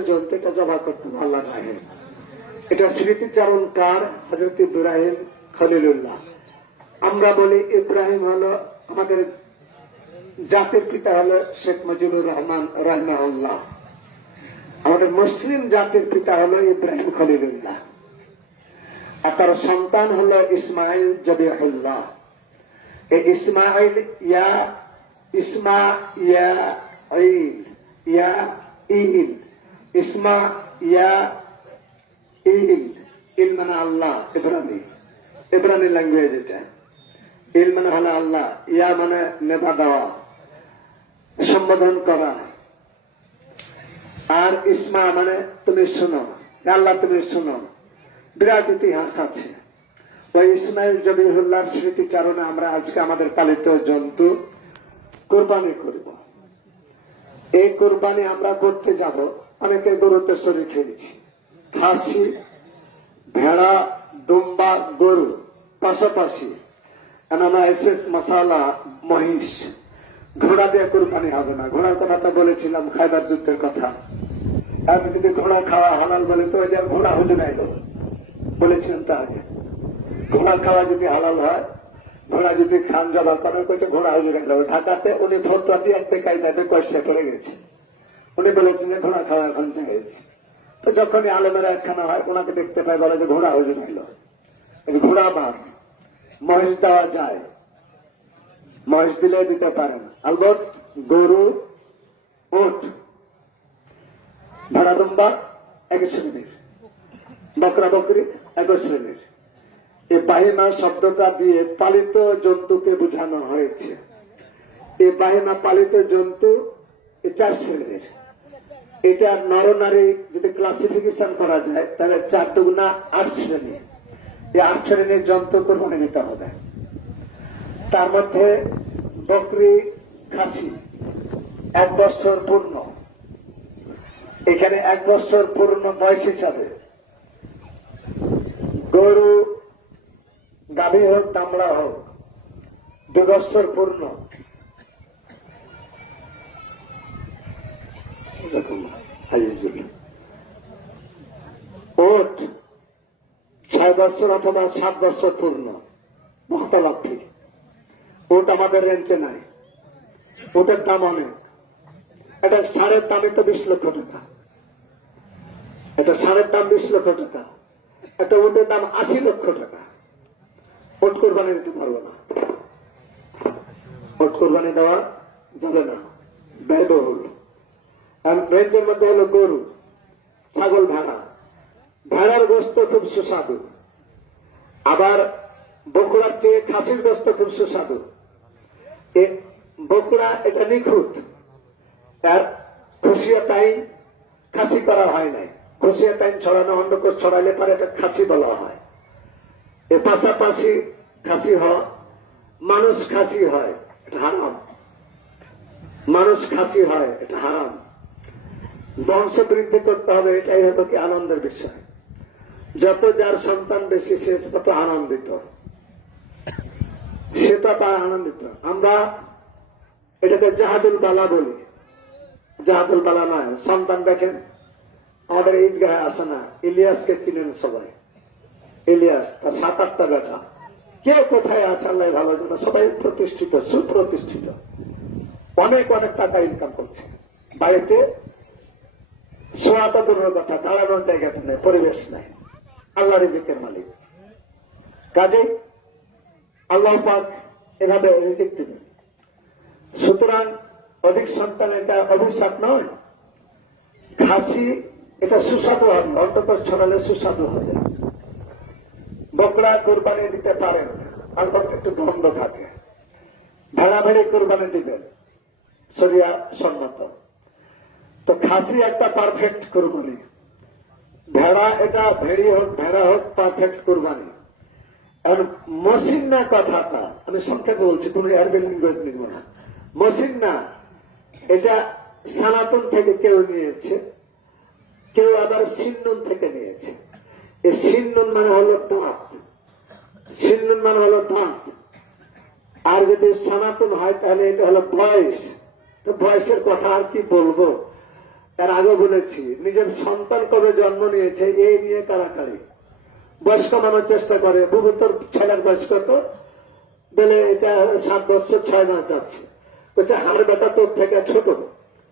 জন্তু এটা জবা করতে আল্লাহ রাহে এটা স্মৃতিচারণ কার? হজরত ইব্রাহিম খলিলুল্লাহ। আমরা বলি ইব্রাহিম হলো আমাদের জাতির পিতা হলো শেখ মুজিবুর রহমান রহমাউল্লাহ আমাদের মুসলিম জাতির পিতা হলো ইব্রাহিম খলিলুল্লাহ। আর তার সন্তান হলো ইসমাইল জবিহুল্লাহ। এই ইসমাইল ইয়া ইসমা ইয়া ইয়া ইল। ইসমা, ইয়া, ইল ইল মানে আল্লাহ, ইব্রাহিম। ইব্রাহিম ল্যাঙ্গুয়েজ এটা। ইল মানে হলো আল্লাহ, ইয়া মানে নেতা দেওয়া, সম্বোধন করা। আর ইসমা মানে তুমি শোনো, আল্লাহ তুমি শোনো। বিরাট ইতিহাস আছে। ওই ইসমাইল জবিহুল্লাহর স্মৃতিচারণে আমরা আজকে আমাদের পালিত জন্তু কোরবানি করব। এই কোরবানি আমরা করতে যাব অনেকে গরুতে শরীর খেয়েছি। খাসি, ভেড়া, দুম্বা, গরু, পাশাপাশি কেননা এসএস মশালা, মহিষ। ঘোড়া দিয়ে কোরবানি হবে না। ঘোড়ার কথা তো বলেছিলাম, খাইবার যুদ্ধের কথা। আমি যদি ঘোড়া খাওয়া হালাল বলে, তো এটা ঘোড়া হলে নাই বলেছিলাম তা আগে। ঘোড়া খাওয়া যদি হালাল হয়, ঘোড়া যদি খান জবা করে ঘোড়া হুজুর গেল ঢাকাতে উনি ফটোয়া দিয়ে একটা কায়দাতে কষে করে গেছে। উনি বলেছেন যে ঘোড়া খাওয়া এখন চাইছে তো যখনই আলমের একখানা হয় ওনাকে দেখতে পাই বলে যে ঘোড়া হুজুর গেল ঘোড়া বার মহিষ দেওয়া যায়। মহিষ দিলে দিতে পারেন আলবত গরু উঠ ভেড়া দুম্বা, এক শ্রেণির। বকরা বকরি, এক শ্রেণির। এই বাহিমা শব্দটা দিয়ে পালিত জন্তুকে বোঝানো হয়েছে। এই বাহিমা পালিত জন্তু চার শ্রেণির। এটা নরনারী যদি ক্লাসিফিকেশন করা যায়, তাহলে চার দুগুণা আট শ্রেণি। এই আট শ্রেণির জন্তু কোরবানি দিতে হবে। তার মধ্যে বকরি, খাসি, এক বছর পূর্ণ। এখানে এক বছর পূর্ণ বয়স হিসাবে গরু, গাভী হোক, দামড়া হোক, দু বছর পূর্ণ। ওট ছয় বছর অথবা সাত বছর পূর্ণ মুখতলাভি ওট আমাদের রেঞ্চে নাই ওটার দাম অনেক এটা সারের দামে তো বিশ লক্ষ টাকা এটা সারের দাম বিশ লক্ষ টাকা একটা ওটের দাম আশি লক্ষ টাকা ওট কোরবানি দিতে পারব না ওট কোরবানি দেওয়া যাবে না। ব্যয়বহুল। আর রেঞ্জের মধ্যে হলো গরু, ছাগল ভেড়া। ভেড়ার গোস্ত খুব সুস্বাদু। আবার বকুড়ার চেয়ে খাসির গোস্ত খুব সুস্বাদু। বকুড়া এটা নিখুঁত। তার খুশিয়া টাইম খাসি করা হয় নাই। খুশিয়া টাইম ছড়ানো অন্ডকোষ ছড়াইলে পারে এটা খাসি বলা হয়। এর পাশাপাশি খাসি হওয়া মানুষ খাসি হয়, এটা হারাম। মানুষ খাসি হয়, এটা হারাম। বংশ বৃদ্ধি করতে হবে, এটাই হতো কি আনন্দের বিষয়। যত যার সন্তান বেশি, সে তত আনন্দিত। সেটা তার আনন্দিত। আমরা এটাকে জাহাদুল বালা বলি। জাহাদুল বালা নয়, সন্তান দেখেন, আমাদের ঈদগাহে আসে না, ইলিয়াসকে চিনেন সবাই। ইলিয়াস, তার সাত আটটা বেটা। কেউ কোথায় আছে আল্লাহ ভালো জানে? সবাই প্রতিষ্ঠিত, সুপ্রতিষ্ঠিত। অনেক অনেক টাকা ইনকাম করছে। বাড়িতে সোয়াটা দূরের কথা দাঁড়ানোর জায়গাটা নেই, পরিবেশ নাই। আল্লাহ রিজিকের মালিক। কাজে, আল্লাহ পাক এভাবে রিজিক দিবেন। সুতরাং অধিক সন্তান এটা অভিশাপ নয়। খাসি এটা সুস্বাদু হবে, অন্তত ছড়ালে সুস্বাদু হবে। বকরা কোরবানি দিতে পারেন অন্তত একটু গন্ধ থাকে। ভেড়া ভেড়ে কোরবানি দিবেন সরিয়া সম্মত। তো খাসি একটা পারফেক্ট কোরবানি। ভেড়া এটা ভেড়ি হোক, ভেড়া হোক পারফেক্ট কোরবানি। আর মসিন্না কথাটা, আমি সংক্ষেপে বলছি, কোন এয়ারবেল ল্যাঙ্গুয়েজ নিব না। মসিন্না এটা সনাতন থেকে কেউ নিয়েছে, কেউ আবার সিন্নুন থেকে নিয়েছে। এই সিন্নুন মানে হলো দাঁত। সিন্নুন মানে হলো দাঁত। আর যদি সনাতন হয়, তাহলে এটা হলো বয়স। তো বয়সের কথা আর কি বলব? এর আগে বলেছি, নিজের সন্তান কবে জন্ম নিয়েছে এই নিয়ে কারাকারি বয়স কমানোর চেষ্টা করে, বুবু তোর ছেলের বয়স কত বলে, এটা সাত বছর ছয় মাস যাচ্ছে বলছে আমার বেটা তোর থেকে ছোট,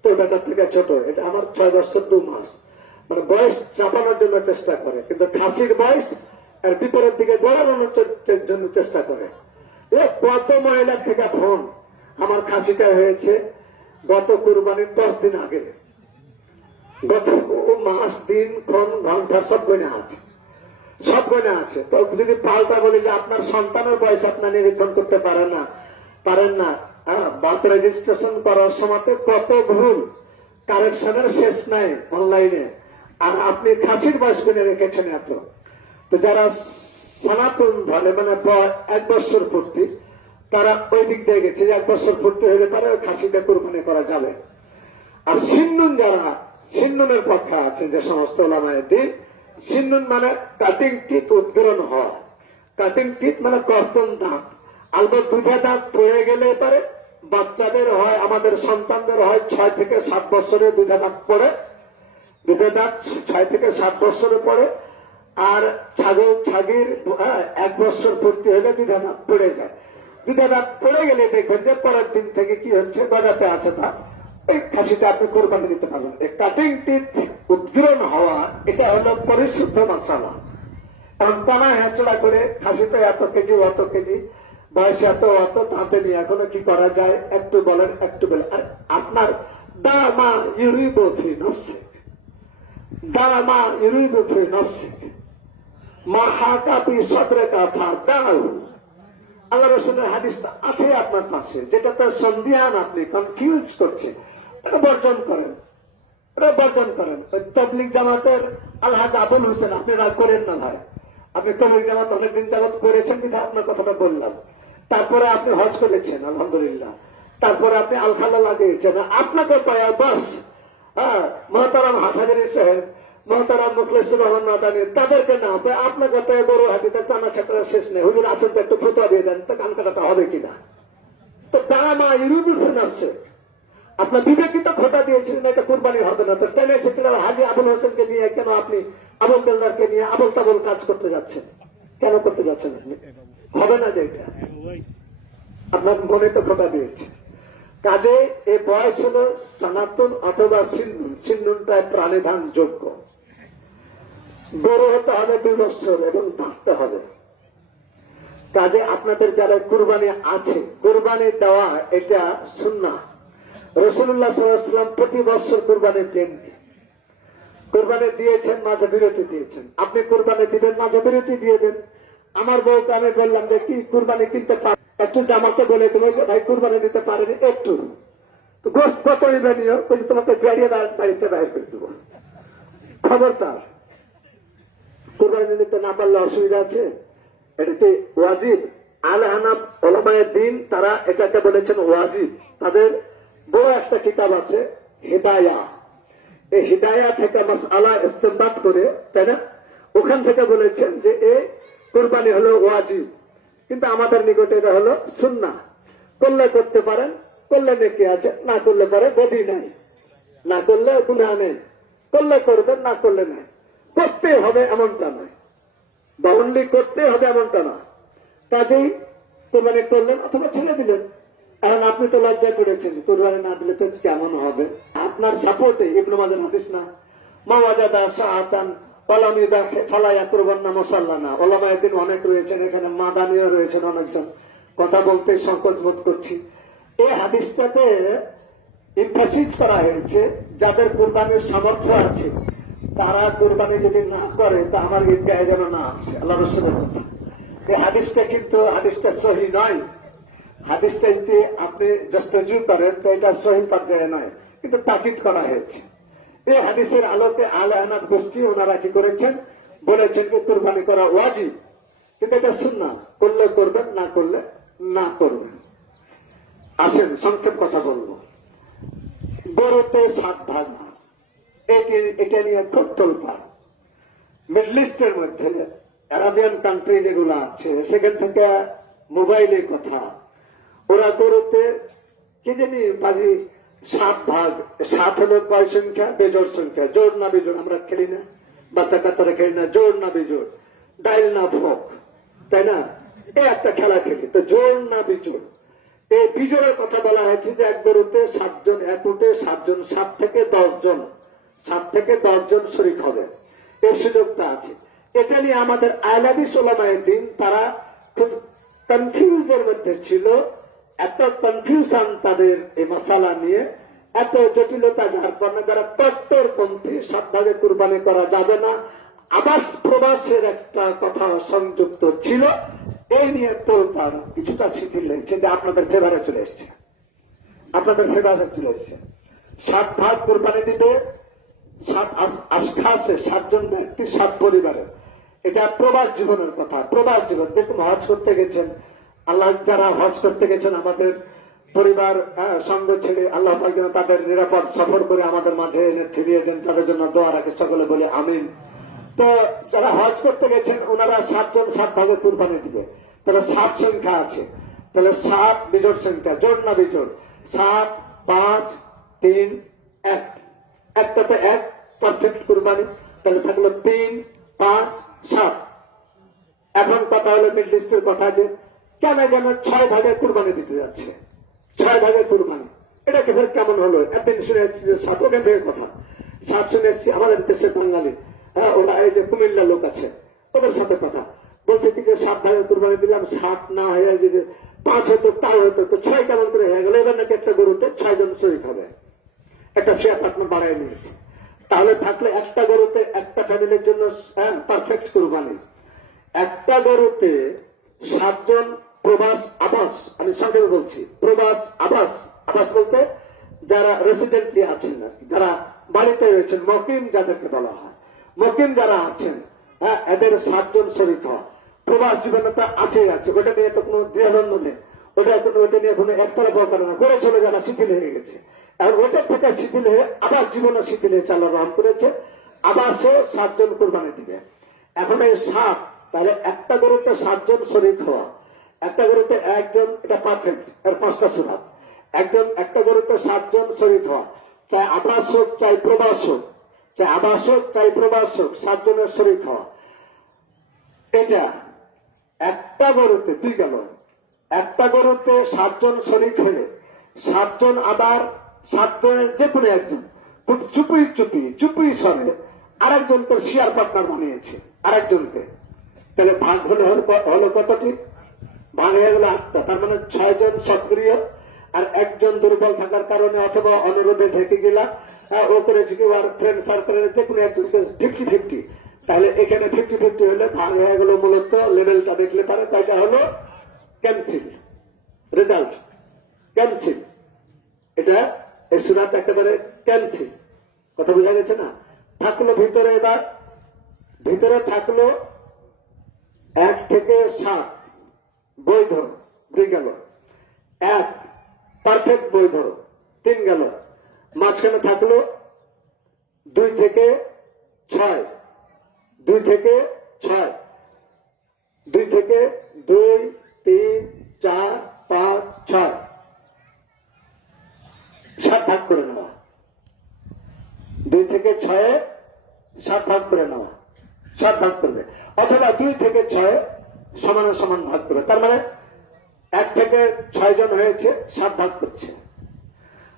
তোর বেটার থেকে ছোট, এটা আমার ছয় বছর দু মাস। মানে বয়স চাপানোর জন্য চেষ্টা করে, কিন্তু খাসির বয়স আর বিপরীত দিকে গড়ানোর জন্য চেষ্টা করে। এ কত মহিলার থেকে ফোন আমার খাসিটা হয়েছে গত কুরবানির দশ দিন আগে। গত মাস, দিন, ক্ষণ, ঘণ্টা, সব গণে আছে। সব গণে আছে। তো যদি পাল্টা বলি যে আপনার সন্তানের বয়স আপনার নিরীক্ষণ করতে পারেন না পারেন না বার্থ রেজিস্ট্রেশন করার সময় কত ভুল। কারেকশনের শেষ নাই অনলাইনে আর আপনি খাসির বয়স গুনে রেখেছেন এত। তো যারা সনাতন ধরে মানে এক বছর পূর্তি, তারা ওই দিক দিয়ে গেছে যে এক বছর পূর্তি হলে পারে ওই খাসিটা কোরবানি করা যাবে। আর সিন্নুন যারা সিন্নুনের পক্ষে আছে যে সমস্ত ওলামায় দিন। সিন্নুন মানে কাটিং টিথ উদ্গীরণ হওয়া। কাটিং টিথ মানে কর্তন দাঁত। আলবত দুধে দাঁত পড়ে গেলে পারে বাচ্চাদের হয় আমাদের সন্তানদের হয় ছয় থেকে সাত বছরে দুধে দাঁত পড়ে। দুধে দাঁত ছয় থেকে সাত বছরে পড়ে। আর ছাগল ছাগির হ্যাঁ, এক বছর পূর্তি হলে দুধে দাঁত পড়ে যায়। দুধে দাঁত পড়ে গেলে দেখবেন যে পরের দিন থেকে কি হচ্ছে বাজাতে আছে তা এই খাসিটা আপনি কোরবানি দিতে পারবেন। এই কাটিং টিথ উদ্গীরণ হওয়া, এটা হলো পরিশুদ্ধ মশালা। কারণ টানা হ্যাঁচড়া করে খাসিতে এত কেজি, অত কেজি, বয়স এত, অত, তাতে নিয়ে এখনও কি করা যায়? একটু বলেন একটু বলেন। আর আপনার দামা ইউরিবোফি নফসে দামা ইউরিবোফি নফসে মা হাকাপি সদরে কাথা দাও আল্লাহ রসুলের হাদিসটা আছে আপনার পাশে যেটা তার সন্ধিহান আপনি কনফিউজ করছেন। এটা বর্জন করেন। এটা বর্জন করেন তবলিক জামাতের আলহাজ আবুল হোসেন, আপনি রাগ করেন না ভাই। আপনি তবলিক জামাত অনেকদিন জামাত করেছেন কিন্তু আপনার কথাটা বললাম। তারপরে আপনি হজ করেছেন, আলহামদুলিল্লাহ। তারপরে আপনি আলখালা লাগিয়েছেন। আপনাকে পায়া বাস হ্যাঁ মহতারাম হাটহাজারি সাহেব, মহতারাম মুখলেসুর রহমান মাদানি, তাদেরকে না পায় আপনাকে পায়ে বড় হাতিতে টানা ছাত্রা শেষ নেই। হুজুর আসেন তো একটু ফটোয়া দিয়ে দেন, তো কান কাটাটা হবে কিনা? তো দামা ইউরোপের আসছে আপনার বিবেকিত খোটা দিয়েছিলেন এটা কোরবানি হবে না। তো টেনে এসেছিলেন হাজি আবুল হোসেনকে নিয়ে কেন আপনি আবুল দেলদারকে নিয়ে আবুল তাবুল কাজ করতে যাচ্ছেন? কেন করতে যাচ্ছেন আপনি? হবে না যে এটা। আপনার মনে তো খোটা দিয়েছে। কাজে এই বয়স হল সনাতন অথবা সিন্ধুন সিন্ধুনটা প্রাণীধান যোগ্য। গরু হতে হবে দুই বছর এবং থাকতে হবে। কাজে আপনাদের যারা কুরবানি আছে, কুরবানি দেওয়া এটা সুন্না রসুল্লাহ সাল্লাম প্রতি বছর কুরবানি দেননি কোরবানি দিয়েছেন, মাঝে বিরতি দিয়েছেন। আপনি কোরবানি দিবেন, মাঝে বিরতি দিয়ে দেন। আমার বউকে আমি বললাম যে কি কুরবানি কিনতে পার একটু জামাকে বলে যে ভাই কুরবানি দিতে পারেনি, একটু। গোস্ত কত নিও বলছি তোমাকে বেরিয়ে বাড়িতে বাইর করে দেবো। খবরদার, কোরবানি দিতে না পারলে অসুবিধা আছে? এটা কি ওয়াজিব? আল হানাব ওলামায়ের দিন, তারা এটাকে বলেছেন ওয়াজিব। তাদের বড় একটা কিতাব আছে, হেদায়া। এই হিদায়া থেকে মাসআলা ইস্তেমবাদ করে তাই না ওখান থেকে বলেছেন যে, এ কোরবানি হলো ওয়াজিব, কিন্তু আমাদের নিকটে এটা হলো সুন্না। করলে করতে পারেন, করলে নেকি আছে, না করলে পারে বদি নাই। না করলে গুণা নেই। করলে করবেন, না করলে নাই। করতে হবে এমনটা নয়। বা করতে হবে এমনটা না কাজেই কোরবানি করলেন অথবা ছেড়ে দিলেন। এখন আপনি তো লজ্জা করেছেন কোরবানি না দিলে তো কেমন হবে? আপনার সাপোর্টে ইবনু মাজার হাদিস না মাওয়াজাদা না মশাল্লা না অনেক রয়েছেন, এখানে মাদানিও রয়েছেন অনেকজন। কথা বলতে সংকোচ বোধ করছি। এই হাদিসটাতে করা হয়েছে, যাদের কোরবানির সামর্থ্য আছে। তারা কোরবানি যদি না করে, তা আমার ঈদগাহে যেন না আসে। আল্লাহ রসুলের কথা। এই হাদিসটা কিন্তু, হাদিসটা সহি নয়। হাদিসটা যদি আপনি যস্তজু করেন, তো এটা সহি পর্যায়ে নয়, কিন্তু তাকিদ করা হয়েছে। এই হাদিসের আলোকে আল আহনাদ গোষ্ঠী ওনারা কি করেছেন? বলেছেন যে কোরবানি করা ওয়াজিব, কিন্তু এটা শুননা করলে করবেন, না করলে না করবেন। আসেন, সংক্ষেপ কথা বলব। গরুতে সাত ভাগ না এটি, এটা নিয়ে খুব তোলপাড়। মিডল ইস্টের মধ্যে, আরাবিয়ান কান্ট্রি যেগুলো আছে, সেখান থেকে মোবাইলে কথা ওরা গরুতে কি জানি বাজি, সাত ভাগ, সাত হলো কয় সংখ্যা? বেজোর সংখ্যা। জোর না বেজোর আমরা খেলি না। বাচ্চা কাচ্চারা খেলি না। জোর না বেজোর ডাইল না ভোগ তাই না? এই একটা খেলা খেলি। তো জোর না বিজোর এই বিজোরের কথা বলা হয়েছে যে এক গরুতে সাতজন, এক উঠে সাতজন, সাত থেকে দশ জন সাত থেকে দশ জন শরিক হবে। এই সুযোগটা আছে। এটা নিয়ে আমাদের আয়লাদি সোলামায়ের দিন, তারা খুব কনফিউজের মধ্যে ছিল। এত কনফিউশন তাদের এই মশালা নিয়ে, এত জটিলতা যার কারণে যারা কট্টরপন্থী সাতভাবে কুরবানি করা যাবে না। আবাস প্রবাসের একটা কথা সংযুক্ত ছিল। এই নিয়ে তো তার কিছুটা শিথিল হয়েছে যে আপনাদের ফেভারে চলে এসছে। আপনাদের ফেভারে চলে এসছে। সাত ভাগ কোরবানি দিবে, সাত আশখাসে সাতজন ব্যক্তি, সাত পরিবারের। এটা প্রবাস জীবনের কথা, প্রবাস জীবন। যেরকম হজ করতে গেছেন আল্লাহ যারা হজ করতে গেছেন আমাদের পরিবার সঙ্গ ছেড়ে আল্লাহ পাক যেন তাদের নিরাপদ সফর করে আমাদের মাঝে এনে ফিরিয়ে দেন, তাদের জন্য দোয়া রাখে, সকলে বলে আমিন। তো যারা হজ করতে গেছেন ওনারা সাতজন সাত ভাগে কুরবানি দিবে। তাহলে সাত সংখ্যা আছে। তাহলে সাত বিজোড় সংখ্যা জোর না বিজোড়? সাত, পাঁচ, তিন, এক। একটাতে এক পারফেক্ট কুরবানি। তাহলে থাকল তিন, পাঁচ, সাত। এখন কথা হলো মিডল ইস্টের কথা যে কেন যেন ছয় ভাগে কুরবানি দিতে যাচ্ছে? ছয় ভাগে কুরবানি। এটা কি কেমন হলো? একদিন শুনে যাচ্ছি যে সাত ওখান থেকে কথা। সাত শুনে এসছি, আমাদের দেশে বাঙালি। হ্যাঁ ওরা এই যে কুমিল্লা লোক আছে, ওদের সাথে কথা। বলছে কি যে সাত ভাগে কুরবানি দিলাম, সাত না হয়ে যদি পাঁচ হতো, তাও হতো, তো ছয় কেমন করে হয়ে গেল? এবার নাকি একটা গরুতে ছয় জন শরীর হবে। একটা শেয়ার পার্টনার বাড়াই নিয়েছে। তাহলে থাকলে একটা গরুতে একটা ফ্যামিলির জন্য পারফেক্ট কুরবানি। একটা গরুতে সাতজন প্রবাস আবাস আমি সঙ্গে বলছি প্রবাস আবাস আবাস বলতে যারা রেসিডেন্টলি আছেন আর কি, যারা বাড়িতে রয়েছেন মকিম যাদেরকে বলা হয়। মকিম যারা আছেন হ্যাঁ এদের সাতজন শরীর হওয়া। প্রবাস জীবনে তো আছেই আছে ওটা নিয়ে তো কোনো দ্বিধাদ্বন্দ্ব নেই। ওটা কোনো ওটা নিয়ে কোনো একতরফা করে না করে চলে যারা শিথিল হয়ে গেছে। আর ওটার থেকে শিথিল হয়ে আবার জীবনে শিথিল হয়ে চালা রহম করেছে। আবাসও সাতজন কোরবানি দিবে। এখন এই সাত তাহলে একটা গরুতে সাতজন শরীর হওয়া। একটা গরুতে একজন, এটা পারফেক্ট এর পাঁচটা সুরাত একজন, একটা গরুতে সাতজন শরীর হওয়া। চাই আবাস হোক, চাই প্রবাস হোক। চাই আবাস হোক, চাই প্রবাস হোক, সাতজনের শরীর হওয়া। এটা একটা গরুতে দুই গেল। একটা গরুতে সাতজন শরীর হলে, সাতজন আবার সাতজনের যে কোনো একজন, খুব চুপি চুপি চুপি সরে আরেকজনকে শেয়ার পার্টনার বানিয়েছে, আরেকজনকে। তাহলে ভাগ হলে, হলো ক- হয়ে গেল আটটা তার মানে ছয় জন সক্রিয় আর একজন দুর্বল থাকার কারণে অথবা অনুরোধে ঢেকে গেলা হ্যাঁ, ও করেছে কি আর ফ্রেন্ড সার্কেলের যে কোনো একজনকে ফিফটি ফিফটি তাহলে এখানে ফিফটি ফিফটি হলে ভাগ হয়ে গেল মূলত লেভেলটা দেখলে পারে তাইটা হলো ক্যান্সেল রেজাল্ট ক্যান্সেল এটা এই সুরাত একেবারে ক্যান্সেল কথা বোঝা গেছে না? থাকল ভিতরে এবার ভিতরে থাকল এক থেকে সাত বৈধ, দুই গেল। এক পারফেক্ট বৈধ, তিন গেল। মাঝখানে থাকল দুই থেকে ছয়। দুই থেকে ছয়। দুই থেকে দুই, তিন, চার, পাঁচ, ছয়। সাত ভাগ করে নেওয়া দুই থেকে ছয়ে সাত ভাগ করে নেওয়া সাত ভাগ করবে। অথবা দুই থেকে ছয় সমান সমান ভাগ করবে তার মানে এক থেকে ছয় জন হয়েছে, সাত ভাগ করছে।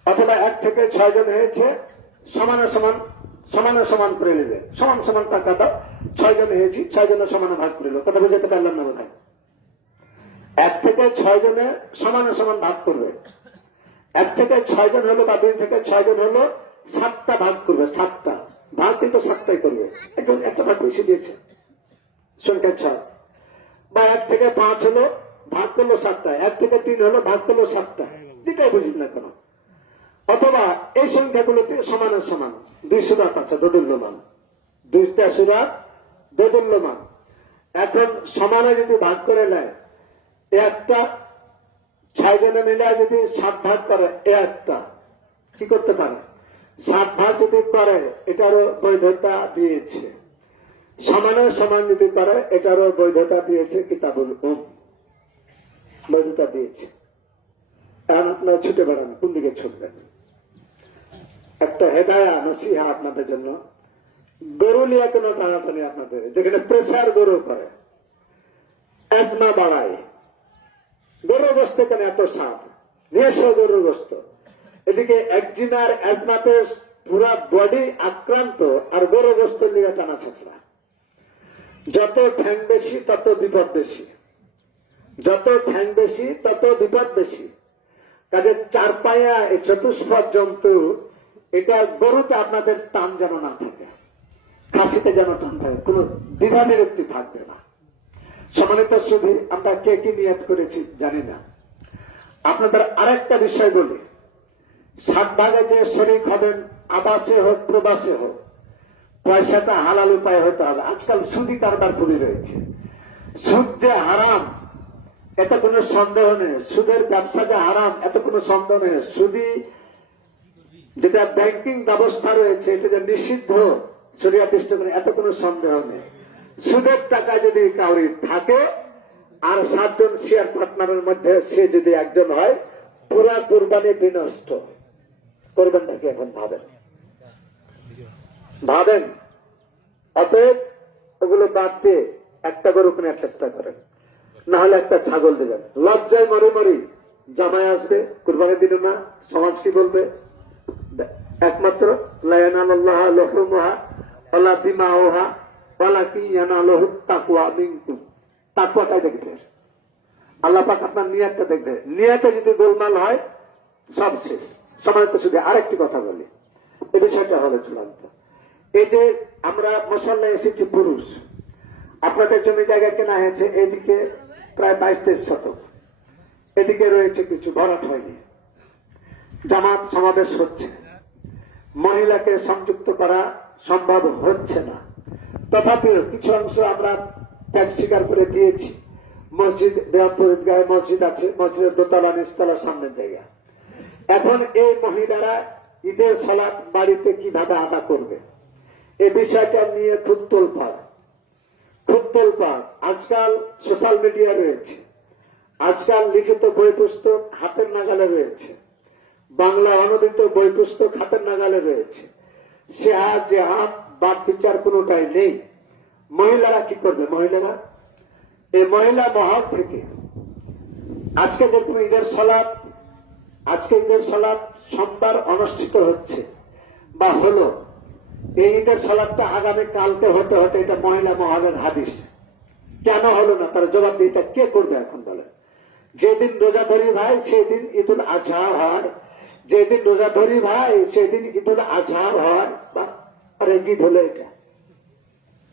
অথবা এক থেকে ছয় জন হয়েছে, সমান সমান সমান সমান করে নেবে। সমান সমান টাকা দাও, ছয় জন হয়েছি, ছয় জনের সমানে ভাগ করে কথা বুঝতে পারলাম না বোধ এক থেকে ছয় জনে সমান সমান ভাগ করবে। এক থেকে ছয় জন হলো বা দুই থেকে ছয় জন হলো সাতটা ভাগ করবে, সাতটা। ভাগ কিন্তু সাতটাই করবে। একজন একটা ভাগ বেশি দিয়েছে। সংখ্যা ছয়। বা এক থেকে পাঁচ হলো ভাগ করল সাতটা, এক থেকে তিন হলো ভাগ করল সাতটা। যেটাই বুঝুন না কেন। অথবা এই সংখ্যাগুলোতে সমানের সমান দুই সুরাত আছে দোদুল্যমান। দুইটা সুরাত দোদুল্যমান। এখন সমানে যদি ভাগ করে নেয় একটা, ছয় জনে মিলে যদি সাত ভাগ করে একটা, কি করতে পারে? সাত ভাগ যদি করে, এটারও বৈধতা দিয়েছে। সমানে সমান যদি করে এটারও বৈধতা দিয়েছে কিতাবুল উম। বৈধতা দিয়েছে। এখন আপনারা ছুটে বেড়ান, কোন দিকে ছুটবেন? একটা হেদায়া, নসিহা আপনাদের জন্য। গরু নিয়ে কোনো টানাটানি আপনাদের, যেখানে প্রেসার গরু করে। অ্যাজমা বাড়ায়। গরু গোস্ত কেন এত স্বাদ? নিয়ে এসো গরুর গোস্ত। এদিকে একজিনার অ্যাজমাতে পুরা বডি আক্রান্ত, আর গরু গোস্ত নিয়ে টানা ছাছড়া যত ঠ্যাং বেশি, তত বিপদ বেশি। যত ঠ্যাং বেশি, তত বিপদ বেশি। কাজে চার পায়া এই চতুষ্পদ জন্তু, এটা গরুতে আপনাদের টান যেন না থাকে। খাসিতে যেন টান থাকে। কোন দ্বিধা বিরক্তি থাকবে না। সম্মানিত শুধু আমরা কে কি নিয়ত করেছি জানি না। আপনাদের আরেকটা বিষয় বলি। সাত ভাগে যে শরিক হবেন, আবাসে হোক, প্রবাসে হোক পয়সাটা হালাল উপায় হতে হবে। আজকাল সুদি কারবার খুবই রয়েছে। সুদ যে হারাম, এতে কোনো সন্দেহ নেই। সুদের ব্যবসা যে হারাম, এত কোনো সন্দেহ নেই। সুদি যেটা ব্যাংকিং ব্যবস্থা রয়েছে, এটা যে নিষিদ্ধ সরিয়া পৃষ্ঠ করে, এত কোনো সন্দেহ নেই। সুদের টাকা যদি কাউরি থাকে, আর সাতজন শেয়ার পার্টনারের মধ্যে সে যদি একজন হয়, পুরা কোরবানি বিনষ্ট। করবেন নাকি এখন ভাবেন? ভাবেন। অতএব ওগুলো বাদ দিয়ে একটা গরু কেনার চেষ্টা করেন। না হলে একটা ছাগল দেবেন লজ্জায় মরে মরি জামাই আসবে, কুরবানি দিল না, সমাজ কি বলবে? একমাত্র আল্লাহ পাক আপনার নিয়াতটা দেখবে নিয়াতে যদি গোলমাল হয়, সব শেষ। সময় তো শুধু আরেকটি কথা বলি। এ বিষয়টা হলো চূড়ান্ত। এই যে আমরা মশাল্লায় এসেছি পুরুষ, আপনাদের জমি জায়গা কেনা হয়েছে এদিকে প্রায় বাইশ তেইশ শতক। এদিকে রয়েছে কিছু ভরাট হয়নি। জামাত সমাবেশ হচ্ছে। মহিলাকে সংযুক্ত করা সম্ভব হচ্ছে না। তথাপিও কিছু অংশ আমরা ত্যাগ স্বীকার করে দিয়েছি। মসজিদ দেওয়াপুর গায়ে মসজিদ আছে, মসজিদের দোতলা, নিচতলার সামনের জায়গা। এখন এই মহিলারা ঈদের সালাত বাড়িতে কীভাবে আদা করবে? এই বিষয়টা নিয়ে খুব তোলপাড় খুব তোলপাড় আজকাল সোশ্যাল মিডিয়া রয়েছে। আজকাল লিখিত বই পুস্তক হাতের নাগালে রয়েছে। বাংলা অনুদিত বই পুস্তক হাতের নাগালে রয়েছে। সে আজ হাত বাদ বিচার কোনোটাই নেই। মহিলারা কি করবে মহিলারা? এই মহিলা মহল থেকে আজকে দেখুন ঈদের সালাদ। আজকে ঈদের সালাদ সোমবার অনুষ্ঠিত হচ্ছে বা হলো। এই ঈদের সালাদটা আগামী কালকে হতে হতে এটা মহিলা মহলের হাদিস। কেন হলো না? তার জবাব দিতে কে করবে এখন বলে? যেদিন রোজাধরি ভাই, সেদিন ঈদুল আজহা হয়। যেদিন রোজাধরি ভাই, সেদিন ঈদুল আজহা হয়। বা, আরে গীত হলো এটা।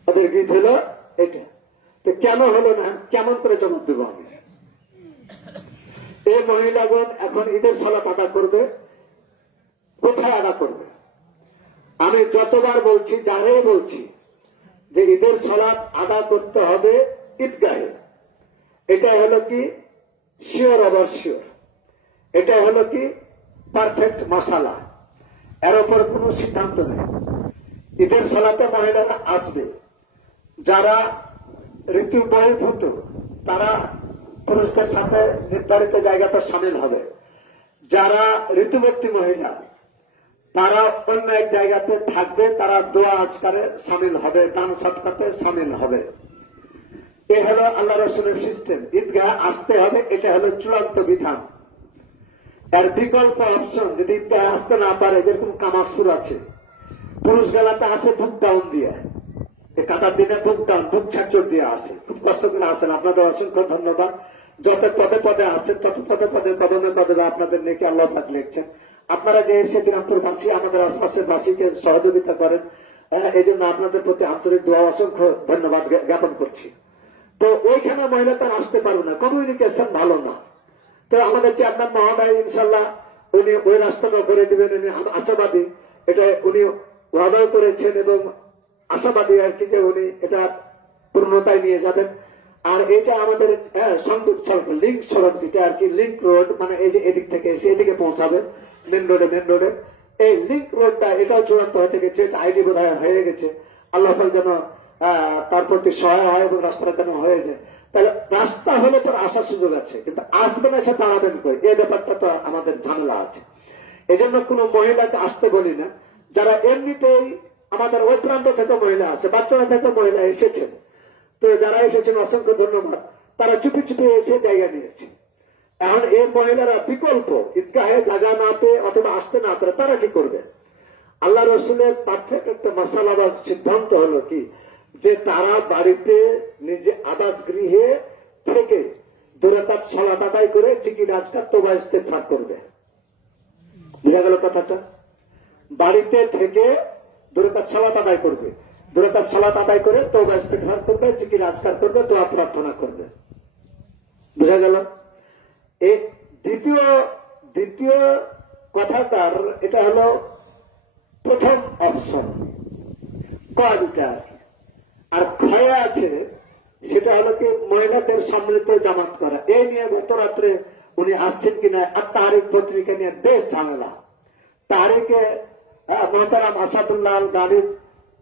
ওদের গীত হলো এটা। তো কেন হলো না? কেমন করে জবাব দেবো আমি? এই মহিলাগণ এখন ঈদের সালাত আদা করবে, কোথায় আদা করবে? আমি যতবার বলছি, যারাই বলছি, যে ঈদের সালাত আদা করতে হবে ঈদগাহে। এটা হলো কি? শিওর অবশ্যই এটা হলো কি? পারফেক্ট মশালা এর উপর কোনো সিদ্ধান্ত নেই। ঈদের সালাতে মহিলারা আসবে। যারা ঋতু বহির্ভূত তারা পুরুষদের সাথে নির্ধারিত জায়গাতে সামিল হবে। যারা ঋতুবর্তী মহিলা তারা অন্য এক জায়গাতে থাকবে, তারা দোয়া আজকারে সামিল হবে, দান সৎকাতে সামিল হবে। এ হলো আল্লাহ রসুলের সিস্টেম ঈদগাহ আসতে হবে, এটা হলো চূড়ান্ত বিধান। এর বিকল্প অপশন যদি ঈদগাহ আসতে না পারে, যেরকম কামাসপুর আছে পুরুষ বেলাতে আসে বুক ডাউন দিয়ে। এই কাতার দিনে বুক ডাউন বুক ছাচর দিয়ে আসে। খুব কষ্ট করে আসেন, আপনাদের অসংখ্য ধন্যবাদ। যত পদে পদে আসেন, তত পদে পদে পদনে পদে আপনাদের নেকে আল্লাহ পাক লিখছেন। আপনারা যে এসে দিনাজপুরবাসী আমাদের আশপাশের বাসীকে সহযোগিতা করেন এই জন্য আপনাদের প্রতি আন্তরিক দোয়া অসংখ্য ধন্যবাদ জ্ঞাপন করছি। তো ওইখানে মহিলা তারা আসতে পারবে না কমিউনিকেশন ভালো না। তো আমাদের চেয়ারম্যান মহোদয় ইনশাল্লাহ উনি ওই রাস্তাটা করে দিবেন উনি আশাবাদী। এটা উনি ওয়াদাও করেছেন এবং আশাবাদী আর কি যে উনি এটা পূর্ণতায় নিয়ে যাবেন। আর এটা আমাদের হ্যাঁ, সংযোগ সড়ক লিঙ্ক সড়ক যেটা আর কি লিঙ্ক রোড মানে এই যে এদিক থেকে এসে এদিকে পৌঁছাবে। মেন রোডে মেন রোডে এই লিঙ্ক রোডটা এটাও চূড়ান্ত হতে গেছে এটা আইডি বোধ হয়ে গেছে। আল্লাহ যেন তার প্রতি সহায় হয় এবং রাস্তাটা যেন হয়ে যায়। তাহলে রাস্তা হলে তোর আসার সুযোগ আছে, কিন্তু আসবে না সে দাঁড়াবেন কই? এই ব্যাপারটা তো আমাদের ঝামেলা আছে। এই জন্য কোনো মহিলাকে আসতে বলি না। যারা এমনিতেই আমাদের ওই প্রান্ত থেকে মহিলা আছে, বাচ্চারা থেকে মহিলা এসেছেন। তো যারা এসেছেন, অসংখ্য ধন্যবাদ। তারা চুপি চুপি এসে জায়গা নিয়েছে। এখন এই মহিলারা বিকল্প। ঈদগাহে জায়গা না পেয়ে অথবা আসতে না পারে, তারা কি করবে? আল্লাহ রসুলের পারফেক্ট একটা মশালা বা সিদ্ধান্ত হলো কি? যে তারা বাড়িতে নিজে আবাস গৃহে থেকে দূরাতার সলাত আদায় করে ঠিকই রাজটা তোবা ইস্তেফার করবে। বোঝা গেল কথাটা? বাড়িতে থেকে দূরতার সলাত আদায় করবে। দূরতার সলাত আদায় করে তোবা ইস্তেফার করবে, ঠিকই রাজকার করবে দোয়া প্রার্থনা করবে। বোঝা গেল? দ্বিতীয় দ্বিতীয় কথাটার, এটা হলো প্রথম অপশন। কয়টা আর ক্ষয় আছে, সেটা হলো কি মহিলাদের সম্মিলিত জামাত করা। এই নিয়ে গত রাত্রে উনি আসছেন কিনা আর তারিখ পত্রিকা নিয়ে বেশ ঝামেলা। তারিখে মোহতারাম আসাদুল্লাহ গালিব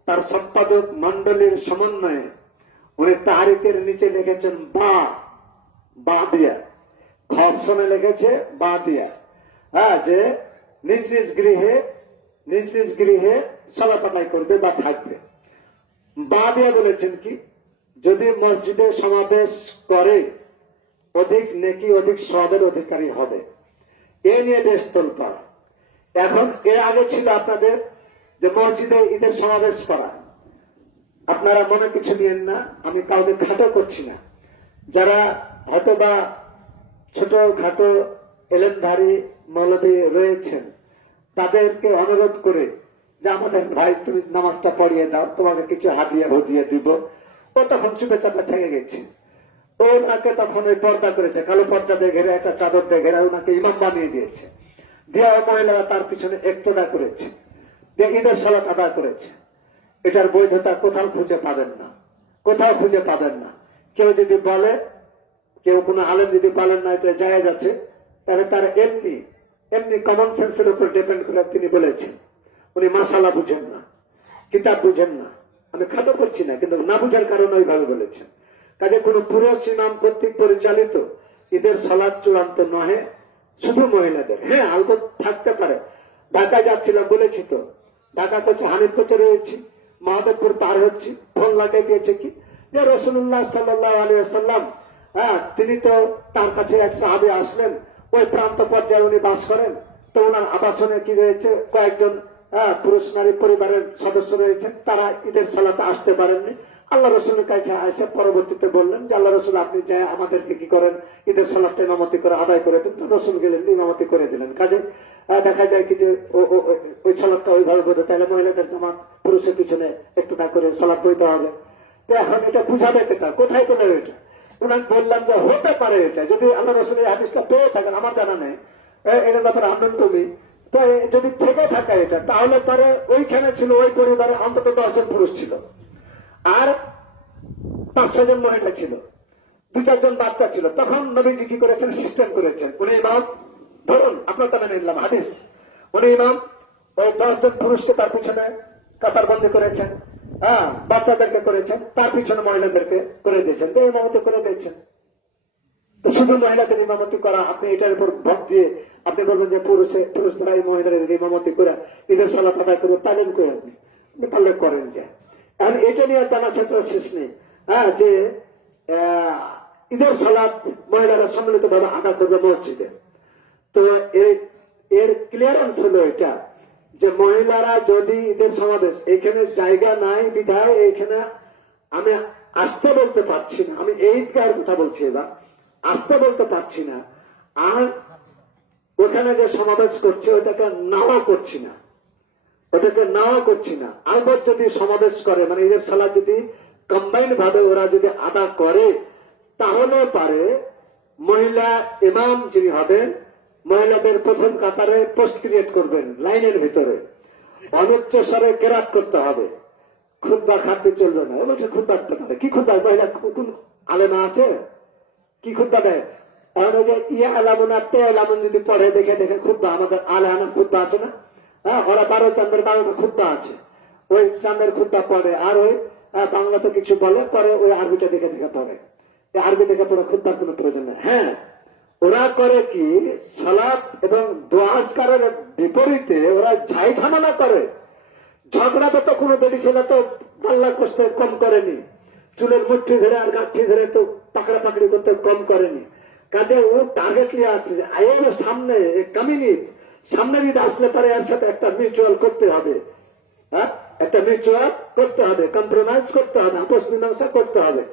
তার সম্পাদক মন্ডলীর সমন্বয়ে উনি তারিখের নিচে লিখেছেন বা বা দিয়া। অপশনে লিখেছে বা দিয়া হ্যাঁ যে নিজ নিজ গৃহে, নিজ নিজ গৃহে সলাপাটাই করবে বা থাকবে। বা দিয়া বলেছেন কি? যদি মসজিদে সমাবেশ করে, অধিক নেকি, অধিক সবের অধিকারী হবে। এ নিয়ে বেশ তোলপাড়। এখন এর আগে ছিল আপনাদের যে মসজিদে ঈদের সমাবেশ করা। আপনারা মনে কিছু নিয়েন না, আমি কাউকে খাটো করছি না। যারা হয়তো বা ছোট খাটো এলেনধারী মৌলবী রয়েছেন। তাদেরকে অনুরোধ করে যে আমাদের ভাই, তুমি নামাজটা পড়িয়ে দাও তোমাকে কিছু হাতিয়ে ভদিয়ে দিব। ও তখন চুপে চাপে ঠেকে গেছে। ও ওনাকে তখন ওই পর্দা করেছে, কালো পর্দা দিয়ে ঘেরে, একটা চাদর দিয়ে ঘেরে ওনাকে ইমাম বানিয়ে দিয়েছে। দিয়া মহিলারা তার পিছনে একতদা করেছে। দিয়ে ঈদের সালাত আদায় করেছে। এটার বৈধতা কোথাও খুঁজে পাবেন না। কোথাও খুঁজে পাবেন না। কেউ যদি বলে কেউ কোনো আলেম যদি পালন না, এটা জায়গা যাচ্ছে তাহলে তার এমনি এমনি কমন সেন্সের উপর ডিপেন্ড করে তিনি বলেছেন। উনি মাসালা বুঝেন না, কিতাব বুঝেন না। আমি খাটো করছি না, কিন্তু না বুঝার কারণে ওইভাবে বলেছেন। কাজে কোন পুরুষ ইমাম কর্তৃক পরিচালিত ঈদের সলাদ চূড়ান্ত নহে, শুধু মহিলাদের। হ্যাঁ আলবত থাকতে পারে। ঢাকায় যাচ্ছিলাম, বলেছি তো। ঢাকা করছে হানিফ কোচে রয়েছি মাধবপুর পার হচ্ছি, ফোন লাগাই দিয়েছে কি? যে রসুল্লাহ সাল্লাহ আলিয়াল্লাম হ্যাঁ তিনি তো তার কাছে এক সাহাবি আসলেন ওই প্রান্ত পর্যায়ে উনি বাস করেন। তো ওনার আবাসনে কি রয়েছে? কয়েকজন হ্যাঁ, পুরুষ নারী পরিবারের সদস্য রয়েছেন তারা ঈদের সালাতে আসতে পারেননি। আল্লাহ রসুলের কাছে এসে পরবর্তীতে বললেন যে আল্লাহ রসুল আপনি যে আমাদেরকে কি করেন? ঈদের সালাদটা ইমামতি করে আদায় করে দিন। তো রসুল গেলেন ইমামতি করে দিলেন। কাজে দেখা যায় কি যে ওই সালাদটা ওইভাবে বোধ তাহলে মহিলাদের জামাত পুরুষের পিছনে একটু না করে সালাদ বইতে হবে। তো এখন এটা বুঝাবে কেটা কোথায় পেলে এটা? ওনাকে বললাম যে হতে পারে এটা। যদি আল্লাহ রসুলের হাদিসটা পেয়ে থাকেন, আমার জানা নেই। এটার ব্যাপারে আনন্দ তুমি তো যদি থেকে থাকে এটা, তাহলে পরে ওইখানে ছিল, ওই পরিবারে অন্তত দশজন পুরুষ ছিল। আর পাঁচ ছজন মহিলা ছিল। দু চারজন বাচ্চা ছিল। তখন নবীজি কি করেছেন? সিস্টেম করেছেন। উনি ইমাম, ধরুন, আপনার তো মেনে নিলাম হাদিস। উনি ইমাম, ওই দশজন পুরুষকে তার পিছনে কাতার বন্দি করেছেন। হ্যাঁ বাচ্চাদেরকে করেছেন, তার পিছনে মহিলাদেরকে করে দিয়েছেন, তো ইমামতি করে দিয়েছেন। তো শুধু মহিলাদের ইমামতি করা, আপনি এটার উপর ভোট দিয়ে আপনি বলবেন যে পুরুষে পুরুষরা এই মহিলাদের ইমামতি করে, ঈদের সালাত আদায় করে, তালিম করে আপনি পারলে করেন যে। এখন এটা নিয়ে টানা ছাত্র শেষ নেই। হ্যাঁ যে ঈদের সালাত মহিলারা সম্মিলিত ভাবে আদা করবে মসজিদে। তো এর ক্লিয়ারেন্স হলো এটা। যে মহিলারা যদি ঈদের সমাবেশ, এখানে জায়গা নাই বিধায় এখানে আমি আসতে বলতে পারছি না। আমি এই ঈদগাহের কথা বলছি এবার। আসতে বলতে পারছি না। আর ওখানে যে সমাবেশ করছে ওটাকে নাও করছি না। ওটাকে নাও করছি না। আলবত যদি সমাবেশ করে মানে ঈদের সালা যদি কম্বাইন্ড ভাবে ওরা যদি আদা করে তাহলে পারে মহিলা ইমাম যিনি হবেন মহিলাদের প্রথম কাতারে পোস্ট ক্রিয়েট করবেন, লাইনের ভিতরে। অনুচ্চ স্বরে কেরাত করতে হবে। খুদ্া খাদ্য চলবে না। বলছে খুদ্া হবে। কি মহিলা কোন আলেমা আছে? কি খুদ্া দেয়? যে, ইয়া আলামুন তে আলামুন যদি পড়ে, দেখে দেখে আমাদের আছে না? হ্যাঁ ওরা বারো চান্দের বারোটা আছে। ওই চান্দের খুদ্া পড়ে। আর ওই কিছু বলে, পরে ওই আরবিটা দেখে দেখে পড়ে। আরবি দেখে পড়ে খুদ্ার কোনো প্রয়োজন নেই। হ্যাঁ ওরা করে কি? সালাত এবং দোয়াজকারের বিপরীতে ওরা ঝাই ঝামেলা করে। ঝগড়া তো কোনো ছেলে তো পাল্লা কষতে কম করেনি। চুলের মুঠি ধরে আর গাঠি ধরে তো পাকড়া পাকড়ি করতে কম করেনি। কাজে ও টার্গেটলি আছে যে আয়ের সামনে কামিনী, সামনে যদি আসলে পারে এর সাথে একটা মিউচুয়াল করতে হবে। হ্যাঁ? একটা মিউচুয়াল করতে হবে কম্প্রোমাইজ করতে হবে, আপোষ মীমাংসা করতে হবে।